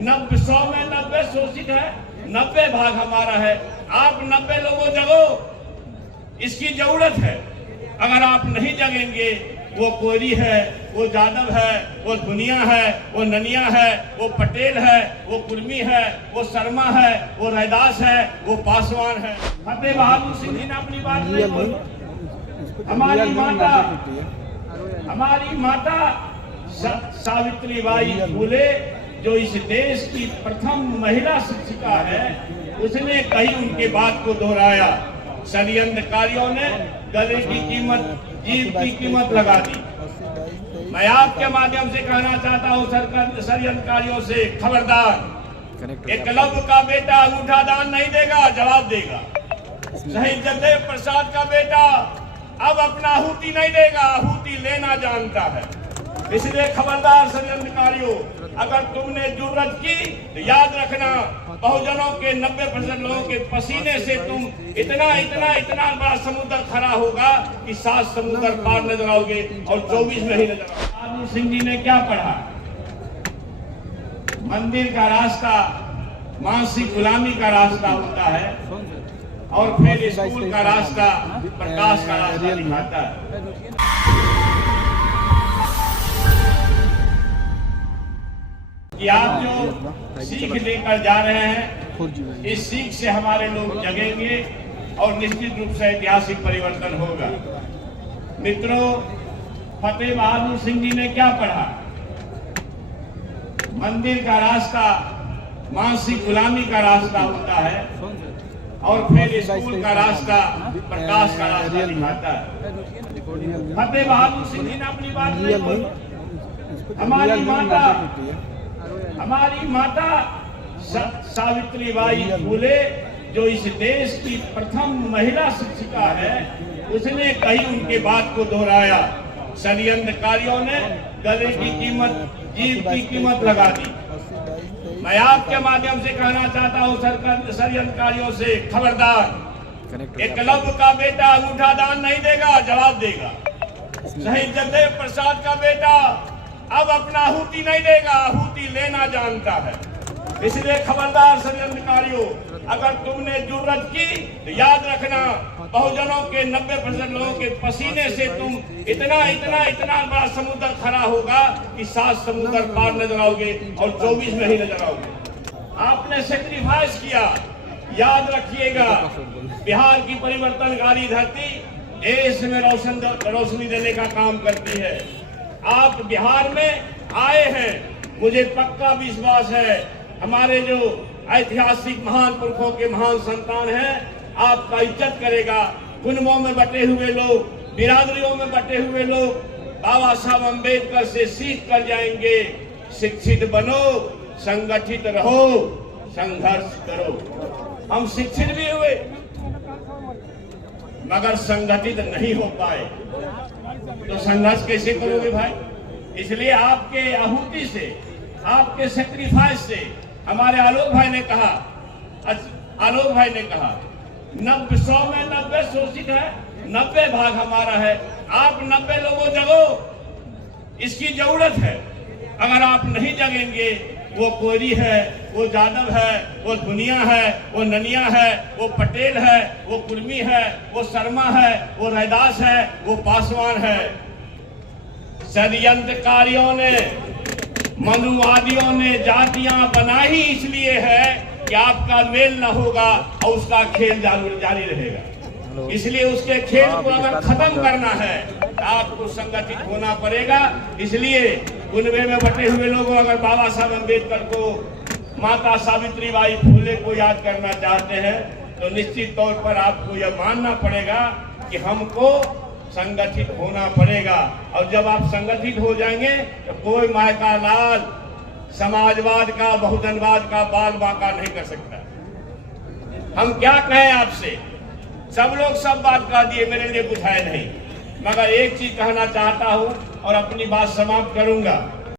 100 में 90 शोषित है, 90 भाग हमारा है। आप 90 लोगों जगो, इसकी जरूरत है। अगर आप नहीं जगेंगे, वो कोरी है, वो यादव है, वो दुनिया है, वो ननिया है, वो पटेल है, वो कुर्मी है, वो शर्मा है, वो रैदास है, वो पासवान है। फतेह बहादुर सिंह जी ने अपनी बात नहीं बोली। हमारी माता सावित्रीबाई फूले जो इस देश की प्रथम महिला शिक्षिका है, उसने कहीं उनके बात को दोहराया। षड्यंत्रकारियों ने गले की कीमत, जीव की कीमत लगा दी। मैं आपके माध्यम से कहना चाहता हूं षड्यंत्रकारियों से, खबरदार। एकलव्य का बेटा अंगूठा दान नहीं देगा, जवाब देगा। शहीद जगदेव प्रसाद का बेटा अब अपना आहुति नहीं देगा, आहुति लेना जानता है। इसलिए खबरदार षड्यंत्रकारियों, अगर तुमने जुर्रत की तो याद रखना, बहुजनों के 90% लोगों के पसीने से तुम इतना बड़ा समुद्र खड़ा होगा कि 7 समुद्र पार नजर आओगे और 24 में ही नजर आओगे। बहादुर सिंह जी ने क्या पढ़ा? मंदिर का रास्ता मानसिक गुलामी का रास्ता होता है और फिर स्कूल का रास्ता प्रकाश का रास्ता दिखाता है। कि आप जो सीख लेकर जा रहे हैं, इस सीख से हमारे लोग जगेंगे और निश्चित रूप से ऐतिहासिक परिवर्तन होगा। मित्रों, फतेह बहादुर सिंह जी ने क्या पढ़ा? मंदिर का रास्ता मानसिक गुलामी का रास्ता होता है और फिर स्कूल का रास्ता प्रकाश का रास्ता दिखाता है। फतेह बहादुर सिंह जी ने अपनी बात नहीं बोली। हमारी माता सावित्रीबाई फूले जो इस देश की प्रथम महिला शिक्षिका है, उसने कहीं उनके बात को दोहराया। षड्यंत्रकारियों ने गले की कीमत, जीव की कीमत लगा दी। मैं आपके माध्यम से कहना चाहता हूं षड्यंत्रकारियों से, खबरदार। एकलव्य का बेटा अंगूठा दान नहीं देगा, जवाब देगा। शहीद जगदेव प्रसाद का बेटा अब अपना आहुति नहीं देगा, आहुति लेना जानता है। इसलिए खबरदार षड्यंत्रकारियों, अगर तुमने जुर्रत की तो याद रखना, बहुजनों के 90% लोगों के पसीने से तुम इतना बड़ा समुद्र खड़ा होगा कि 7 समुद्र पार नजर आओगे और 24 में ही नजर आओगे। आपने सेक्रीफाइस किया। याद रखिएगा, बिहार की परिवर्तनकारी धरती देश में रोशनी देने का काम करती है। आप बिहार में आए हैं, मुझे पक्का विश्वास है हमारे जो ऐतिहासिक महान पुरखों के महान संतान हैं, आपका इज्जत करेगा। गुनमों में बटे हुए लोग, बिरादरियों में बटे हुए लोग बाबा साहब अम्बेडकर से सीख कर जाएंगे। शिक्षित बनो, संगठित रहो, संघर्ष करो। हम शिक्षित भी हुए मगर संगठित नहीं हो पाए, तो संघर्ष कैसे करोगे भाई? इसलिए आपके आहुति से, आपके सेक्रीफाइस से, हमारे आलोक भाई ने कहा 100 में 90 शोषित है, 90 भाग हमारा है। आप 90 लोगों जगो, इसकी जरूरत है। अगर आप नहीं जगेंगे, वो कोरी है, वो यादव है, वो दुनिया है, वो ननिया है, वो पटेल है, वो कुर्मी है, वो शर्मा है, वो रैदास है, वो पासवान है। षड्यंत्रकारियों ने, मनुवादियों ने जातियां बनाई इसलिए है कि आपका मेल न होगा और उसका खेल जारी रहेगा। इसलिए उसके खेल को अगर खत्म करना है तो आपको संगठित होना पड़ेगा। इसलिए गुनबे में बटे हुए लोगों, अगर बाबा साहब अम्बेडकर को, माता सावित्रीबाई फूले को याद करना चाहते हैं, तो निश्चित तौर पर आपको यह मानना पड़ेगा कि हमको संगठित होना पड़ेगा। और जब आप संगठित हो जाएंगे तो कोई मायका लाल समाजवाद का, बहुजनवाद का बाल बांका नहीं कर सकता। हम क्या कहें आपसे? सब लोग सब बात कह दिए, मेरे लिए कुछ है नहीं। मगर एक चीज कहना चाहता हूं और अपनी बात समाप्त करूंगा।